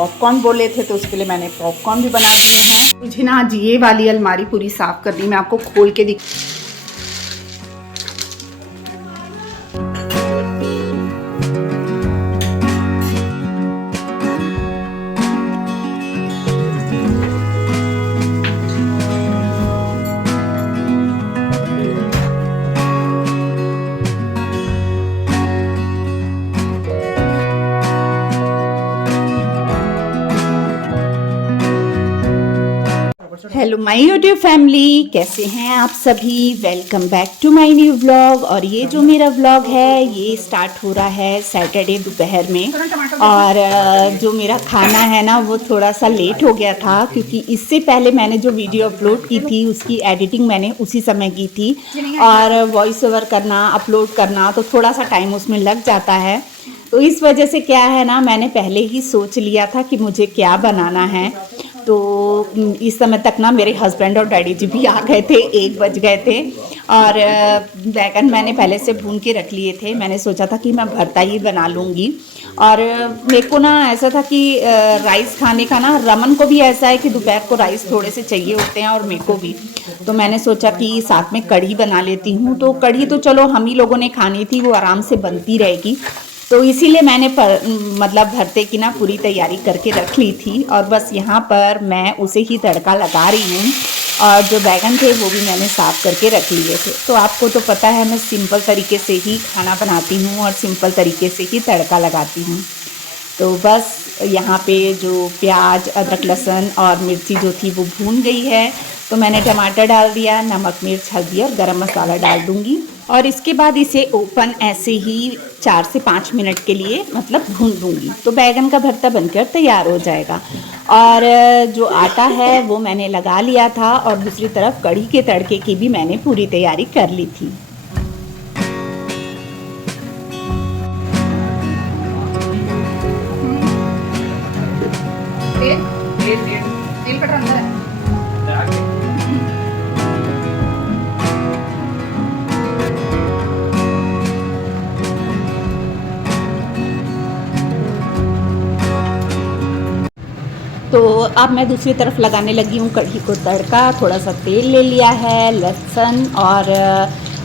Popcorn बोले थे, तो उसके लिए मैंने पॉपकॉर्न भी बना दिए हैं। मुझे ना आज ये वाली अलमारी पूरी साफ़ कर दी, मैं आपको खोल के दिख। हेलो माय यूट्यूब फैमिली, कैसे हैं आप सभी। Welcome back to my new vlog. और ये जो मेरा व्लॉग है ये स्टार्ट हो रहा है सैटरडे दोपहर में। और जो मेरा खाना है ना वो थोड़ा सा लेट हो गया था, क्योंकि इससे पहले मैंने जो वीडियो अपलोड की थी उसकी एडिटिंग मैंने उसी समय की थी, और वॉइस ओवर करना, अपलोड करना, तो थोड़ा सा टाइम उसमें लग जाता है। तो इस वजह से क्या है ना, मैंने पहले ही सोच लिया था कि मुझे क्या बनाना है। तो इस समय तक ना मेरे हस्बैंड और डैडी जी भी आ गए थे, 1 बज गए थे। और बैगन मैंने पहले से भून के रख लिए थे, मैंने सोचा था कि मैं भरता ही बना लूँगी। और मेरे को ना ऐसा था कि राइस खाने का ना, रमन को भी ऐसा है कि दोपहर को राइस थोड़े से चाहिए होते हैं, और मेरे को भी। तो मैंने सोचा कि साथ में कढ़ी बना लेती हूँ। तो कढ़ी तो चलो हम ही लोगों ने खानी थी, वो आराम से बनती रहेगी। तो इसीलिए मैंने मतलब भरते की ना पूरी तैयारी करके रख ली थी, और बस यहाँ पर मैं उसे ही तड़का लगा रही हूँ। और जो बैगन थे वो भी मैंने साफ़ करके रख लिए थे। तो आपको तो पता है मैं सिंपल तरीके से ही खाना बनाती हूँ और सिंपल तरीके से ही तड़का लगाती हूँ। तो बस यहाँ पे जो प्याज, अदरक, लहसुन और मिर्ची जो थी वो भून गई है। तो मैंने टमाटर डाल दिया, नमक, मिर्च, हल्दी और गरम मसाला डाल दूँगी। और इसके बाद इसे ओपन ऐसे ही 4 से 5 मिनट के लिए मतलब भून दूँगी, तो बैगन का भरता बनकर तैयार हो जाएगा। और जो आटा है वो मैंने लगा लिया था, और दूसरी तरफ कढ़ी के तड़के की भी मैंने पूरी तैयारी कर ली थी। तेल कट अंदर है। तो अब मैं दूसरी तरफ लगाने लगी हूँ कढ़ी को तड़का। थोड़ा सा तेल ले लिया है, लहसुन और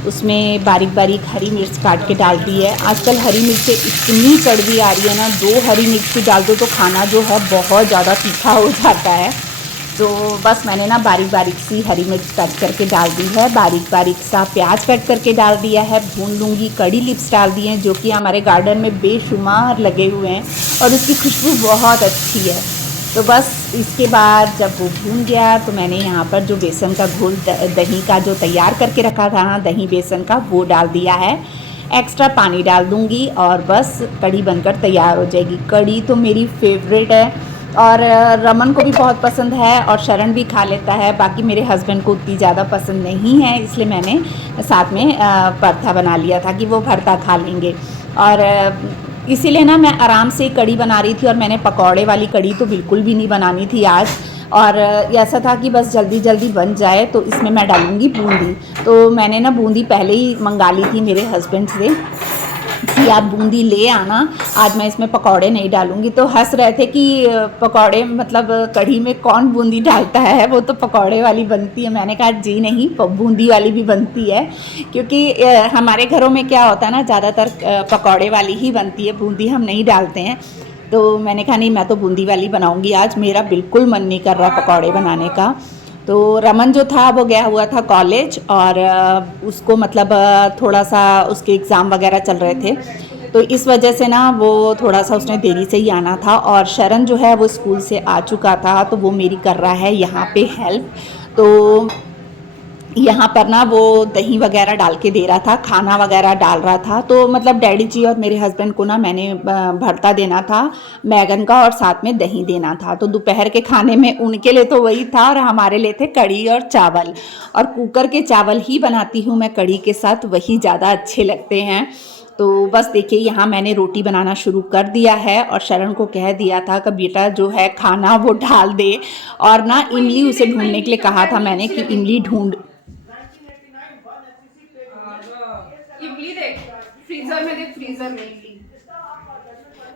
उसमें बारीक बारीक हरी मिर्च काट के डाल दी है। आजकल हरी मिर्चें इतनी कड़वी आ रही है ना, 2 हरी मिर्ची डाल दो तो खाना जो है बहुत ज़्यादा तीखा हो जाता है। तो बस मैंने ना बारीक बारीक सी हरी मिर्च कट करके डाल दी है, बारीक बारीक सा प्याज कट करके डाल दिया है, भून लूँगी। कड़ी लिप्स डाल दिए हैं जो कि हमारे गार्डन में बेशुमार लगे हुए हैं, और उसकी खुशबू बहुत अच्छी है। तो बस इसके बाद जब वो भून गया तो मैंने यहाँ पर जो बेसन का घोल दही का जो तैयार करके रखा था ना, दही बेसन का, वो डाल दिया है। एक्स्ट्रा पानी डाल दूँगी और बस कढ़ी बनकर तैयार हो जाएगी। कढ़ी तो मेरी फेवरेट है, और रमन को भी बहुत पसंद है, और शरण भी खा लेता है। बाकी मेरे हस्बैंड को उतनी ज़्यादा पसंद नहीं है, इसलिए मैंने साथ में भरता बना लिया था कि वो भरता खा लेंगे। और इसीलिए ना मैं आराम से कढ़ी बना रही थी, और मैंने पकौड़े वाली कढ़ी तो बिल्कुल भी नहीं बनानी थी आज। और ऐसा था कि बस जल्दी जल्दी बन जाए। तो इसमें मैं डालूँगी बूंदी। तो मैंने ना बूंदी पहले ही मंगा ली थी मेरे हस्बैंड से कि आप बूंदी ले आना, आज मैं इसमें पकौड़े नहीं डालूँगी। तो हंस रहे थे कि पकौड़े मतलब कढ़ी में कौन बूंदी डालता है, वो तो पकौड़े वाली बनती है। मैंने कहा जी नहीं, बूंदी वाली भी बनती है, क्योंकि हमारे घरों में क्या होता है ना, ज़्यादातर पकौड़े वाली ही बनती है, बूंदी हम नहीं डालते हैं। तो मैंने कहा नहीं, मैं तो बूंदी वाली बनाऊँगी आज, मेरा बिल्कुल मन नहीं कर रहा पकौड़े बनाने का। तो रमन जो था वो गया हुआ था कॉलेज, और उसको मतलब थोड़ा सा उसके एग्ज़ाम वगैरह चल रहे थे, तो इस वजह से ना वो थोड़ा सा उसने देरी से ही आना था। और शरण जो है वो स्कूल से आ चुका था, तो वो मेरी कर रहा है यहाँ पे हेल्प। तो यहाँ पर ना वो दही वगैरह डाल के दे रहा था, खाना वगैरह डाल रहा था। तो मतलब डैडी जी और मेरे हस्बैंड को ना मैंने भरता देना था बैगन का, और साथ में दही देना था। तो दोपहर के खाने में उनके लिए तो वही था, और हमारे लिए थे कढ़ी और चावल। और कुकर के चावल ही बनाती हूँ मैं कढ़ी के साथ, वही ज़्यादा अच्छे लगते हैं। तो बस देखिए यहाँ मैंने रोटी बनाना शुरू कर दिया है, और शरण को कह दिया था कि बेटा जो है खाना वो डाल दे। और ना इमली उसे ढूंढने के लिए कहा था मैंने कि इमली ढूंढ। इमली देख, फ्रीजर में देख, फ्रीजर में इमली।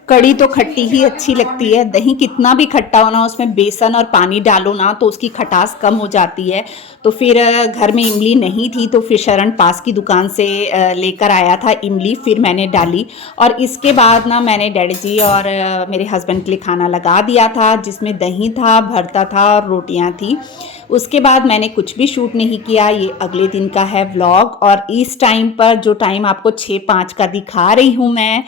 कड़ी तो खट्टी ही अच्छी लगती है। दही कितना भी खट्टा हो ना, उसमें बेसन और पानी डालो ना तो उसकी खटास कम हो जाती है। तो फिर घर में इमली नहीं थी तो फिर शरण पास की दुकान से लेकर आया था इमली, फिर मैंने डाली। और इसके बाद ना मैंने डैडी जी और मेरे हस्बैंड के लिए खाना लगा दिया था, जिसमें दही था, भरता था और रोटियां थी। उसके बाद मैंने कुछ भी शूट नहीं किया। ये अगले दिन का है व्लॉग, और इस टाइम पर जो टाइम आपको 6:05 का दिखा रही हूँ मैं,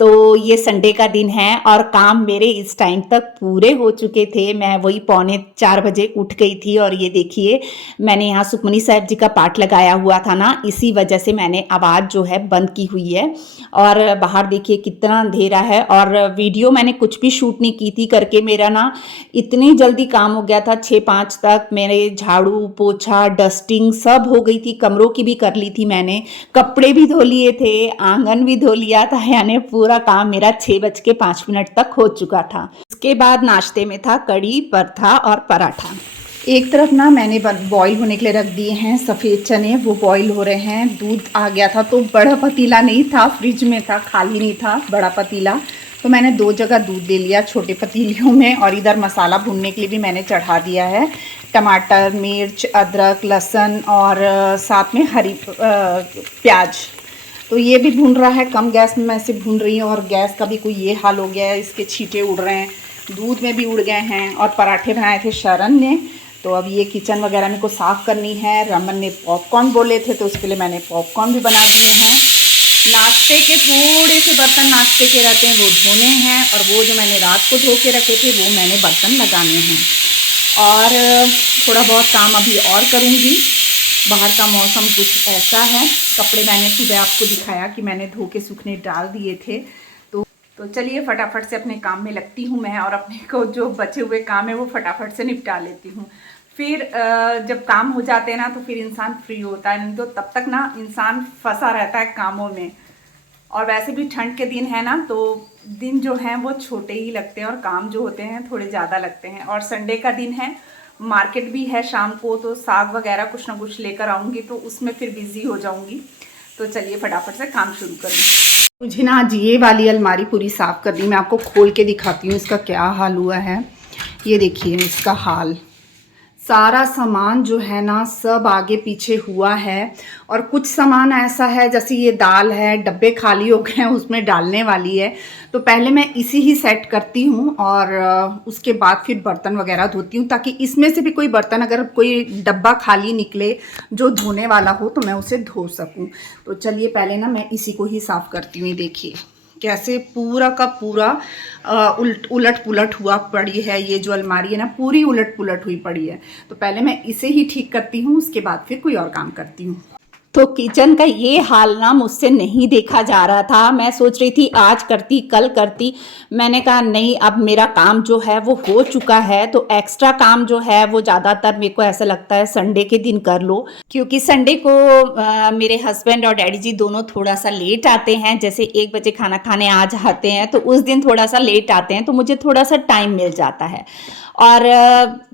तो ये संडे का दिन है और काम मेरे इस टाइम तक पूरे हो चुके थे। मैं वही 3:45 बजे उठ गई थी, और ये देखिए मैंने यहाँ सुखमनी साहिब जी का पाठ लगाया हुआ था ना, इसी वजह से मैंने आवाज़ जो है बंद की हुई है। और बाहर देखिए कितना अंधेरा है, और वीडियो मैंने कुछ भी शूट नहीं की थी करके मेरा ना इतनी जल्दी काम हो गया था। 6:05 तक मेरे झाड़ू पोछा डस्टिंग सब हो गई थी, कमरों की भी कर ली थी मैंने, कपड़े भी धो लिए थे, आंगन भी धो लिया था, यानी पूरा काम मेरा 6:05 तक हो चुका था। उसके बाद नाश्ते में था कड़ी, पराठा और पराठा। एक तरफ ना मैंने बॉईल होने के लिए रख दिए हैं सफ़ेद चने, वो बॉईल हो रहे हैं। दूध आ गया था तो बड़ा पतीला नहीं था, फ्रिज में था, खाली नहीं था बड़ा पतीला, तो मैंने 2 जगह दूध ले लिया छोटे पतीलियों में। और इधर मसाला भूनने के लिए भी मैंने चढ़ा दिया है, टमाटर, मिर्च, अदरक, लहसुन और साथ में हरी प्याज। तो ये भी भून रहा है, कम गैस में मैं इसे भून रही हूँ। और गैस का भी कोई ये हाल हो गया है, इसके छींटे उड़ रहे हैं, दूध में भी उड़ गए हैं। और पराठे बनाए थे शरण ने, तो अब ये किचन वगैरह मेरे को साफ़ करनी है। रमन ने पॉपकॉर्न बोले थे तो उसके लिए मैंने पॉपकॉर्न भी बना दिए हैं। नाश्ते के थोड़े से बर्तन नाश्ते के रहते हैं, वो धोने हैं, और वो जो मैंने रात को धो के रखे थे वो मैंने बर्तन लगाने हैं। और थोड़ा बहुत काम अभी और करूँगी। बाहर का मौसम कुछ ऐसा है। कपड़े मैंने सुबह आपको दिखाया कि मैंने धो के सूखने डाल दिए थे। तो चलिए फटाफट से अपने काम में लगती हूँ मैं, और अपने को जो बचे हुए काम है वो फटाफट से निपटा लेती हूँ। फिर जब काम हो जाते हैं ना तो फिर इंसान फ्री होता है, नहीं तो तब तक ना इंसान फंसा रहता है कामों में। और वैसे भी ठंड के दिन है ना, तो दिन जो हैं वो छोटे ही लगते हैं और काम जो होते हैं थोड़े ज़्यादा लगते हैं। और संडे का दिन है, मार्केट भी है शाम को, तो साग वगैरह कुछ ना कुछ लेकर आऊँगी, तो उसमें फिर बिज़ी हो जाऊँगी। तो चलिए फटाफट से काम शुरू करूँ। मुझे ना आज ये वाली अलमारी पूरी साफ़ करनी, मैं आपको खोल के दिखाती हूँ इसका क्या हाल हुआ है। ये देखिए इसका हाल, सारा सामान जो है ना सब आगे पीछे हुआ है। और कुछ सामान ऐसा है जैसे ये दाल है, डब्बे खाली हो गए हैं, उसमें डालने वाली है, तो पहले मैं इसी ही सेट करती हूँ और उसके बाद फिर बर्तन वगैरह धोती हूँ, ताकि इसमें से भी कोई बर्तन अगर कोई डब्बा खाली निकले जो धोने वाला हो तो मैं उसे धो सकूँ। तो चलिए पहले ना मैं इसी को ही साफ़ करती हूँ। देखिए कैसे पूरा का पूरा उलट पुलट हुआ पड़ी है, ये जो अलमारी है ना पूरी उलट पुलट हुई पड़ी है। तो पहले मैं इसे ही ठीक करती हूँ, उसके बाद फिर कोई और काम करती हूँ। तो किचन का ये हाल ना मुझसे नहीं देखा जा रहा था। मैं सोच रही थी आज करती कल करती, मैंने कहा नहीं, अब मेरा काम जो है वो हो चुका है, तो एक्स्ट्रा काम जो है वो ज़्यादातर मेरे को ऐसा लगता है संडे के दिन कर लो, क्योंकि संडे को मेरे हस्बैंड और डैडी जी दोनों थोड़ा सा लेट आते हैं। जैसे 1 बजे खाना खाने आ जाते हैं, तो उस दिन थोड़ा सा लेट आते हैं, तो मुझे थोड़ा सा टाइम मिल जाता है। और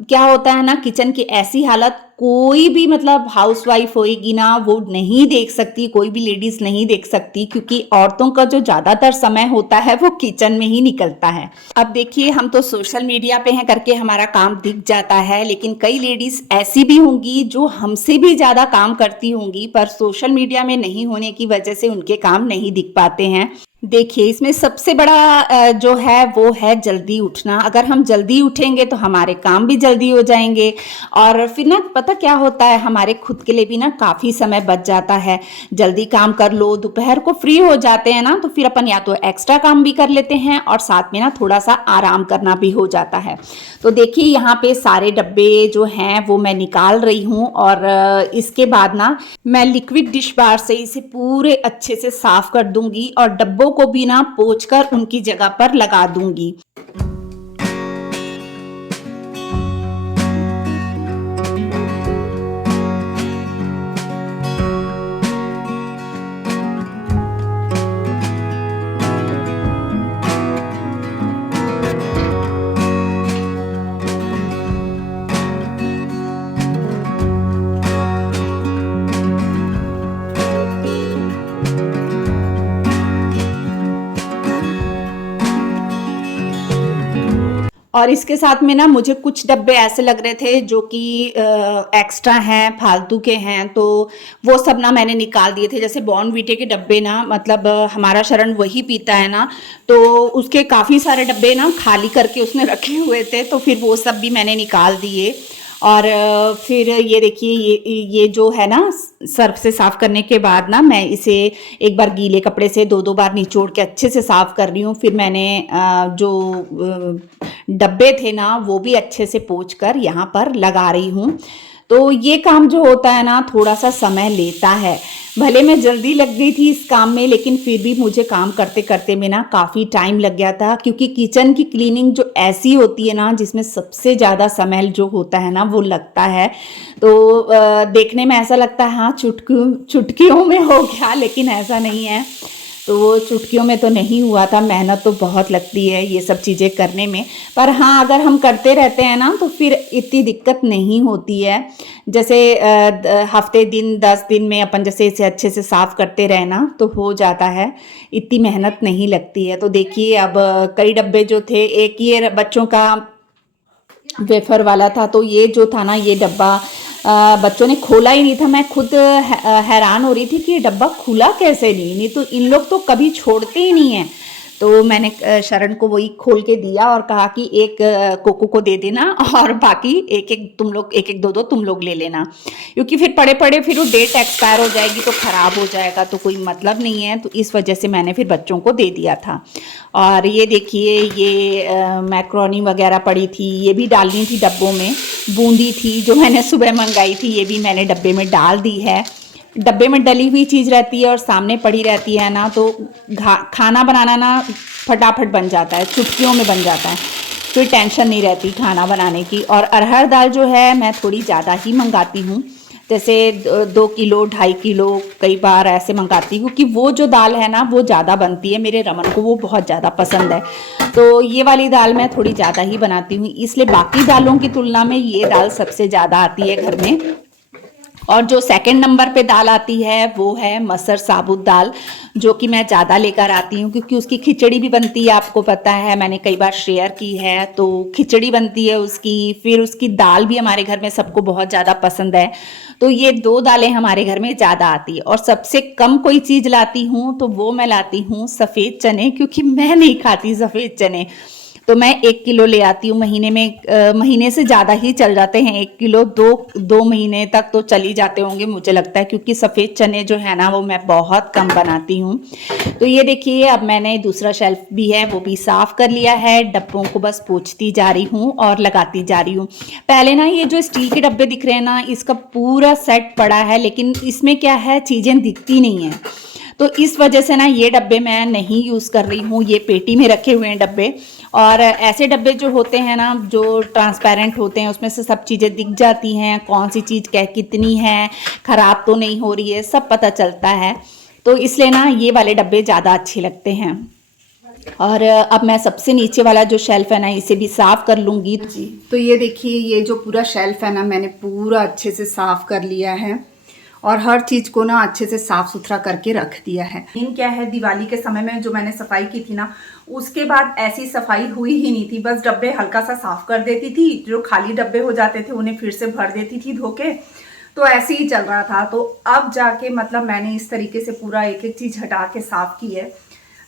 क्या होता है ना, किचन की ऐसी हालत कोई भी मतलब हाउसवाइफ होएगी ना वो नहीं देख सकती, कोई भी लेडीज नहीं देख सकती, क्योंकि औरतों का जो ज्यादातर समय होता है वो किचन में ही निकलता है। अब देखिए हम तो सोशल मीडिया पे हैं करके हमारा काम दिख जाता है, लेकिन कई लेडीज ऐसी भी होंगी जो हमसे भी ज्यादा काम करती होंगी, पर सोशल मीडिया में नहीं होने की वजह से उनके काम नहीं दिख पाते हैं। देखिए इसमें सबसे बड़ा जो है वो है जल्दी उठना। अगर हम जल्दी उठेंगे तो हमारे काम भी जल्दी हो जाएंगे, और फिर ना पता क्या होता है, हमारे खुद के लिए भी ना काफ़ी समय बच जाता है। जल्दी काम कर लो, दोपहर को फ्री हो जाते हैं ना, तो फिर अपन या तो एक्स्ट्रा काम भी कर लेते हैं और साथ में ना थोड़ा सा आराम करना भी हो जाता है। तो देखिए यहाँ पे सारे डब्बे जो हैं वो मैं निकाल रही हूँ, और इसके बाद ना मैं लिक्विड डिश बार से इसे पूरे अच्छे से साफ कर दूंगी और डब्बों को भी ना पोंछकर उनकी जगह पर लगा दूंगी। और इसके साथ में ना मुझे कुछ डब्बे ऐसे लग रहे थे जो कि एक्स्ट्रा हैं, फालतू के हैं, तो वो सब ना मैंने निकाल दिए थे। जैसे बॉर्नवीटे के डब्बे ना, मतलब हमारा शरण वही पीता है ना, तो उसके काफ़ी सारे डब्बे ना खाली करके उसने रखे हुए थे, तो फिर वो सब भी मैंने निकाल दिए। और फिर ये देखिए, ये जो है ना, सर्फ से साफ़ करने के बाद ना मैं इसे एक बार गीले कपड़े से दो दो बार निचोड़ के अच्छे से साफ़ कर रही हूँ। फिर मैंने जो डब्बे थे ना वो भी अच्छे से पोंछ कर यहाँ पर लगा रही हूँ। तो ये काम जो होता है ना थोड़ा सा समय लेता है। भले मैं जल्दी लग गई थी इस काम में, लेकिन फिर भी मुझे काम करते करते में ना काफ़ी टाइम लग गया था, क्योंकि किचन की क्लीनिंग जो ऐसी होती है ना जिसमें सबसे ज़्यादा समय जो होता है ना वो लगता है। तो देखने में ऐसा लगता है हाँ चुटकियों में हो गया, लेकिन ऐसा नहीं है। तो वो चुटकियों में तो नहीं हुआ था, मेहनत तो बहुत लगती है ये सब चीज़ें करने में। पर हाँ, अगर हम करते रहते हैं ना तो फिर इतनी दिक्कत नहीं होती है। जैसे हफ्ते दिन 10 दिन में अपन जैसे इसे अच्छे से साफ़ करते रहे ना तो हो जाता है, इतनी मेहनत नहीं लगती है। तो देखिए अब कई डब्बे जो थे, एक ये बच्चों का वेफर वाला था, तो ये जो था ना ये डब्बा बच्चों ने खोला ही नहीं था। मैं खुद हैरान हो रही थी कि ये डब्बा खुला कैसे नहीं तो इन लोग तो कभी छोड़ते ही नहीं हैं। तो मैंने शरण को वही खोल के दिया और कहा कि एक कोको को दे देना और बाकी एक एक तुम लोग, एक एक दो दो तुम लोग ले लेना, क्योंकि फिर पड़े पड़े फिर वो डेट एक्सपायर हो जाएगी तो ख़राब हो जाएगा, तो कोई मतलब नहीं है। तो इस वजह से मैंने फिर बच्चों को दे दिया था। और ये देखिए, ये मैक्रोनी वगैरह पड़ी थी, ये भी डालनी थी डब्बों में। बूंदी थी जो मैंने सुबह मंगाई थी, ये भी मैंने डब्बे में डाल दी है। डब्बे में डली हुई चीज़ रहती है और सामने पड़ी रहती है ना, तो खाना बनाना ना फटाफट बन जाता है, चुटकियों में बन जाता है, कोई टेंशन नहीं रहती खाना बनाने की। और अरहर दाल जो है मैं थोड़ी ज़्यादा ही मंगाती हूँ, जैसे 2 किलो 2.5 किलो कई बार ऐसे मंगाती हूँ, क्योंकि वो जो दाल है ना वो ज़्यादा बनती है, मेरे रमन को वो बहुत ज़्यादा पसंद है। तो ये वाली दाल मैं थोड़ी ज़्यादा ही बनाती हूँ, इसलिए बाकी दालों की तुलना में ये दाल सबसे ज़्यादा आती है घर में। और जो सेकंड नंबर पे दाल आती है वो है मसर साबुत दाल, जो कि मैं ज़्यादा लेकर आती हूँ, क्योंकि उसकी खिचड़ी भी बनती है, आपको पता है मैंने कई बार शेयर की है। तो खिचड़ी बनती है उसकी, फिर उसकी दाल भी हमारे घर में सबको बहुत ज़्यादा पसंद है। तो ये 2 दालें हमारे घर में ज़्यादा आती है। और सबसे कम कोई चीज़ लाती हूँ तो वो मैं लाती हूँ सफ़ेद चने, क्योंकि मैं नहीं खाती सफ़ेद चने। तो मैं 1 किलो ले आती हूँ महीने में, महीने से ज़्यादा ही चल जाते हैं 1 किलो, 2 महीने तक तो चल ही जाते होंगे मुझे लगता है, क्योंकि सफ़ेद चने जो है ना वो मैं बहुत कम बनाती हूँ। तो ये देखिए, अब मैंने दूसरा शेल्फ भी है वो भी साफ़ कर लिया है, डब्बों को बस पोंछती जा रही हूँ और लगाती जा रही हूँ। पहले ना ये जो स्टील के डब्बे दिख रहे हैं ना, इसका पूरा सेट पड़ा है, लेकिन इसमें क्या है, चीज़ें दिखती नहीं हैं। तो इस वजह से ना ये डब्बे मैं नहीं यूज़ कर रही हूँ, ये पेटी में रखे हुए हैं डब्बे। और ऐसे डब्बे जो होते हैं ना जो ट्रांसपेरेंट होते हैं, उसमें से सब चीज़ें दिख जाती हैं, कौन सी चीज़ क्या कितनी है, ख़राब तो नहीं हो रही है, सब पता चलता है। तो इसलिए ना ये वाले डब्बे ज़्यादा अच्छे लगते हैं। और अब मैं सबसे नीचे वाला जो शेल्फ है ना इसे भी साफ़ कर लूँगी। तो ये देखिए, ये जो पूरा शेल्फ है ना मैंने पूरा अच्छे से साफ़ कर लिया है और हर चीज़ को ना अच्छे से साफ़ सुथरा करके रख दिया है। इन क्या है, दिवाली के समय में जो मैंने सफाई की थी ना, उसके बाद ऐसी सफाई हुई ही नहीं थी। बस डब्बे हल्का सा साफ़ कर देती थी, जो खाली डब्बे हो जाते थे उन्हें फिर से भर देती थी धो के, तो ऐसे ही चल रहा था। तो अब जाके मतलब मैंने इस तरीके से पूरा एक एक चीज़ हटा के साफ़ की है।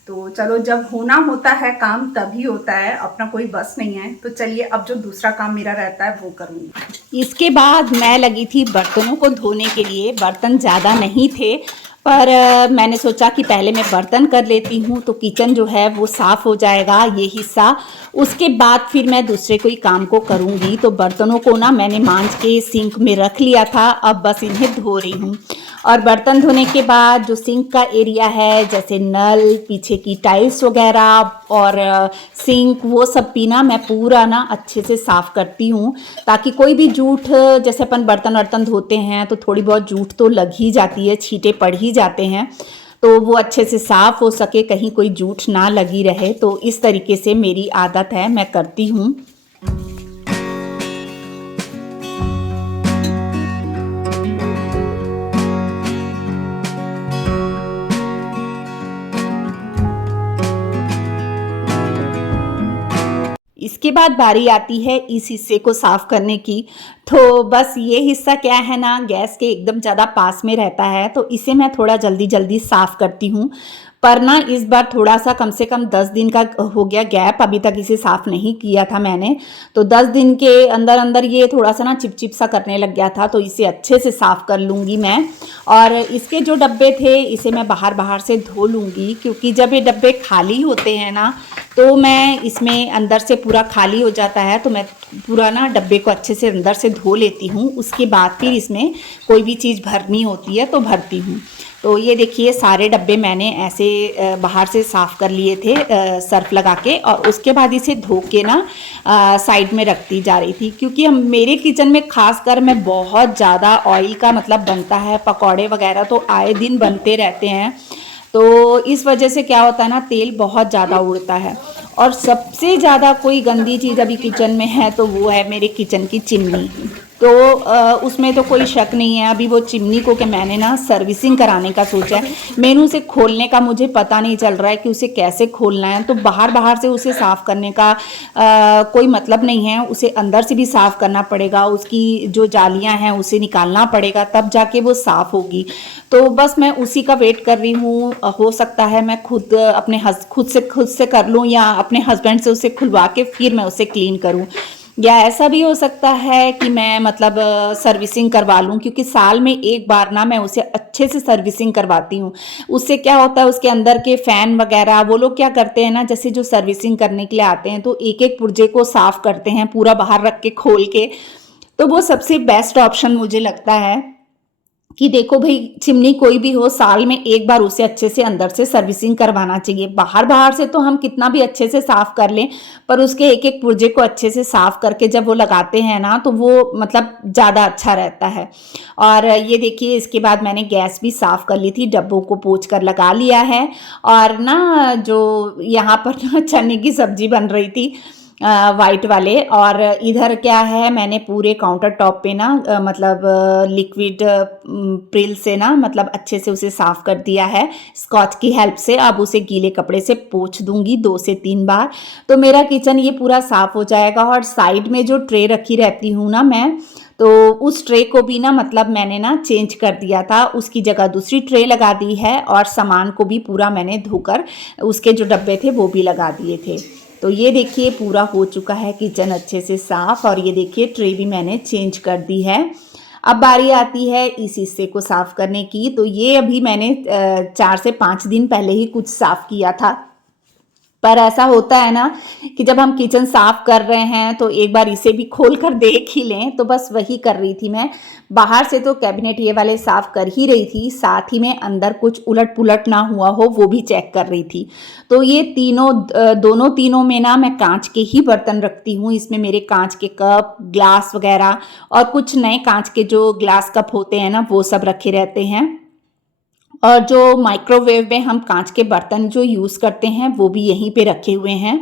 तो चलो, जब होना होता है काम तभी होता है, अपना कोई बस नहीं है। तो चलिए, अब जो दूसरा काम मेरा रहता है वो करूँगी। इसके बाद मैं लगी थी बर्तनों को धोने के लिए। बर्तन ज़्यादा नहीं थे, पर मैंने सोचा कि पहले मैं बर्तन कर लेती हूँ तो किचन जो है वो साफ़ हो जाएगा ये हिस्सा, उसके बाद फिर मैं दूसरे कोई काम को करूँगी। तो बर्तनों को ना मैंने मांज के सिंक में रख लिया था, अब बस इन्हें धो रही हूँ। और बर्तन धोने के बाद जो सिंक का एरिया है, जैसे नल, पीछे की टाइल्स वगैरह और सिंक, वो सब भी ना मैं पूरा ना अच्छे से साफ़ करती हूँ, ताकि कोई भी जूठ, जैसे अपन बर्तन वर्तन धोते हैं तो थोड़ी बहुत जूठ तो लग ही जाती है, छींटे पड़ ही जाते हैं, तो वो अच्छे से साफ़ हो सके, कहीं कोई जूठ ना लगी रहे। तो इस तरीके से मेरी आदत है, मैं करती हूँ। इसके बाद बारी आती है इस हिस्से को साफ़ करने की। तो बस ये हिस्सा क्या है ना, गैस के एकदम ज़्यादा पास में रहता है, तो इसे मैं थोड़ा जल्दी जल्दी साफ़ करती हूँ। पर ना इस बार थोड़ा सा कम से कम 10 दिन का हो गया गैप, अभी तक इसे साफ़ नहीं किया था मैंने। तो 10 दिन के अंदर अंदर ये थोड़ा सा ना चिपचिप सा करने लग गया था, तो इसे अच्छे से साफ़ कर लूँगी मैं। और इसके जो डब्बे थे इसे मैं बाहर बाहर से धो लूँगी, क्योंकि जब ये डब्बे खाली होते हैं ना तो मैं इसमें अंदर से पूरा खाली हो जाता है, तो मैं पूरा ना डब्बे को अच्छे से अंदर से धो लेती हूँ। उसके बाद फिर इसमें कोई भी चीज़ भरनी होती है तो भरती हूँ। तो ये देखिए सारे डब्बे मैंने ऐसे बाहर से साफ़ कर लिए थे सर्फ लगा के, और उसके बाद इसे धो के ना साइड में रखती जा रही थी, क्योंकि हम मेरे किचन में खासकर मैं बहुत ज़्यादा ऑयल का मतलब बनता है, पकौड़े वगैरह तो आए दिन बनते रहते हैं। तो इस वजह से क्या होता है ना, तेल बहुत ज़्यादा उड़ता है। और सबसे ज़्यादा कोई गंदी चीज़ अभी किचन में है तो वो है मेरे किचन की चिमनी। तो उसमें तो कोई शक नहीं है, अभी वो चिमनी को कि मैंने ना सर्विसिंग कराने का सोचा है। मैंने उसे खोलने का मुझे पता नहीं चल रहा है कि उसे कैसे खोलना है, तो बाहर बाहर से उसे साफ़ करने का कोई मतलब नहीं है, उसे अंदर से भी साफ़ करना पड़ेगा, उसकी जो जालियां हैं उसे निकालना पड़ेगा, तब जाके वो साफ़ होगी। तो बस मैं उसी का वेट कर रही हूँ। हो सकता है मैं खुद अपने खुद से कर लूँ, या अपने हस्बैंड से उसे खुलवा के फिर मैं उसे क्लीन करूँ, या ऐसा भी हो सकता है कि मैं मतलब सर्विसिंग करवा लूँ, क्योंकि साल में एक बार ना मैं उसे अच्छे से सर्विसिंग करवाती हूँ। उससे क्या होता है, उसके अंदर के फ़ैन वगैरह वो लोग क्या करते हैं ना, जैसे जो सर्विसिंग करने के लिए आते हैं तो एक एक पुर्जे को साफ़ करते हैं पूरा बाहर रख के खोल के। तो वो सबसे बेस्ट ऑप्शन मुझे लगता है कि देखो भाई, चिमनी कोई भी हो, साल में एक बार उसे अच्छे से अंदर से सर्विसिंग करवाना चाहिए। बाहर बाहर से तो हम कितना भी अच्छे से साफ़ कर लें, पर उसके एक एक पुर्जे को अच्छे से साफ़ करके जब वो लगाते हैं ना तो वो मतलब ज़्यादा अच्छा रहता है। और ये देखिए इसके बाद मैंने गैस भी साफ़ कर ली थी, डब्बों को पोंछ कर लगा लिया है। और ना जो यहाँ पर ना चने की सब्ज़ी बन रही थी वाइट वाले, और इधर क्या है, मैंने पूरे काउंटर टॉप पे ना मतलब लिक्विड प्रिल से ना मतलब अच्छे से उसे साफ़ कर दिया है स्कॉच की हेल्प से। अब उसे गीले कपड़े से पोंछ दूंगी 2 से 3 बार, तो मेरा किचन ये पूरा साफ़ हो जाएगा। और साइड में जो ट्रे रखी रहती हूँ ना मैं, तो उस ट्रे को भी ना मतलब मैंने ना चेंज कर दिया था, उसकी जगह दूसरी ट्रे लगा दी है, और सामान को भी पूरा मैंने धोकर उसके जो डब्बे थे वो भी लगा दिए थे। तो ये देखिए पूरा हो चुका है किचन अच्छे से साफ़, और ये देखिए ट्रे भी मैंने चेंज कर दी है। अब बारी आती है इस हिस्से को साफ़ करने की। तो ये अभी मैंने 4 से 5 दिन पहले ही कुछ साफ़ किया था, पर ऐसा होता है ना कि जब हम किचन साफ़ कर रहे हैं तो एक बार इसे भी खोल कर देख ही लें, तो बस वही कर रही थी मैं। बाहर से तो कैबिनेट ये वाले साफ़ कर ही रही थी, साथ ही में अंदर कुछ उलट पुलट ना हुआ हो वो भी चेक कर रही थी। तो ये दोनों तीनों में ना मैं कांच के ही बर्तन रखती हूँ। इसमें मेरे कांच के कप, ग्लास वगैरह, और कुछ नए कांच के जो ग्लास कप होते हैं ना वो सब रखे रहते हैं। और जो माइक्रोवेव में हम कांच के बर्तन जो यूज़ करते हैं वो भी यहीं पे रखे हुए हैं।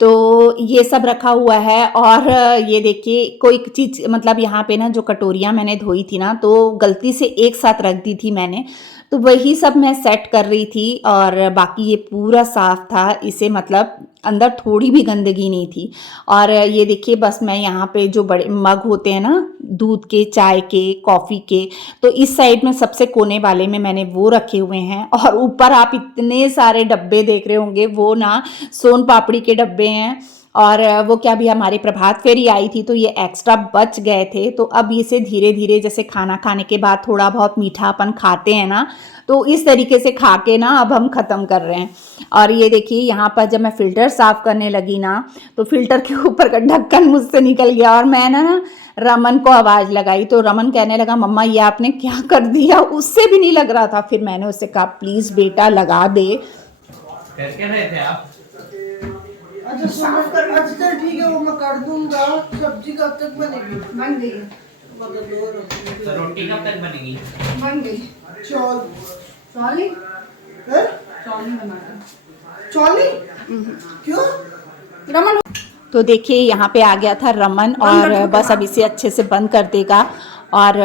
तो ये सब रखा हुआ है। और ये देखिए कोई चीज़ मतलब यहाँ पे ना जो कटोरियाँ मैंने धोई थी ना, तो गलती से एक साथ रख दी थी मैंने, तो वही सब मैं सेट कर रही थी। और बाकी ये पूरा साफ़ था, इसे मतलब अंदर थोड़ी भी गंदगी नहीं थी। और ये देखिए बस मैं यहाँ पे जो बड़े मग होते हैं ना दूध के, चाय के, कॉफ़ी के, तो इस साइड में सबसे कोने वाले में मैंने वो रखे हुए हैं। और ऊपर आप इतने सारे डब्बे देख रहे होंगे, वो ना सोन पापड़ी के डब्बे हैं। और वो क्या भी हमारे प्रभात फेरी आई थी तो ये एक्स्ट्रा बच गए थे, तो अब इसे धीरे धीरे जैसे खाना खाने के बाद थोड़ा बहुत मीठापन खाते हैं ना, तो इस तरीके से खा के ना अब हम ख़त्म कर रहे हैं। और ये देखिए यहाँ पर जब मैं फ़िल्टर साफ़ करने लगी ना, तो फ़िल्टर के ऊपर का ढक्कन मुझसे निकल गया, और मैं ना रमन को आवाज़ लगाई, तो रमन कहने लगा मम्मा ये आपने क्या कर दिया, उससे भी नहीं लग रहा था। फिर मैंने उससे कहा प्लीज़ बेटा लगा दे। कर क्या रहे थे आप? अच्छा अच्छा ठीक है, वो मैं कर दूंगा। सब्जी कब तक बनेगी? बन गई है। तो रोटी कब तक बनेगी? बन गई। चौली बना। चौली क्यों? रमन तो देखिए यहाँ पे आ गया था रमन और बस अब इसे अच्छे से बंद कर देगा। और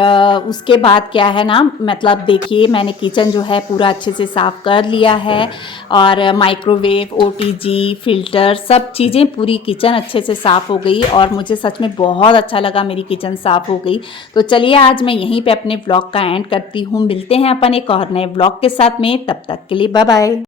उसके बाद क्या है ना, मतलब देखिए मैंने किचन जो है पूरा अच्छे से साफ़ कर लिया है और माइक्रोवेव, ओटीजी, फ़िल्टर सब चीज़ें, पूरी किचन अच्छे से साफ़ हो गई और मुझे सच में बहुत अच्छा लगा, मेरी किचन साफ़ हो गई। तो चलिए आज मैं यहीं पे अपने ब्लॉग का एंड करती हूँ। मिलते हैं अपन एक और नए ब्लॉग के साथ में, तब तक के लिए बाय बाय।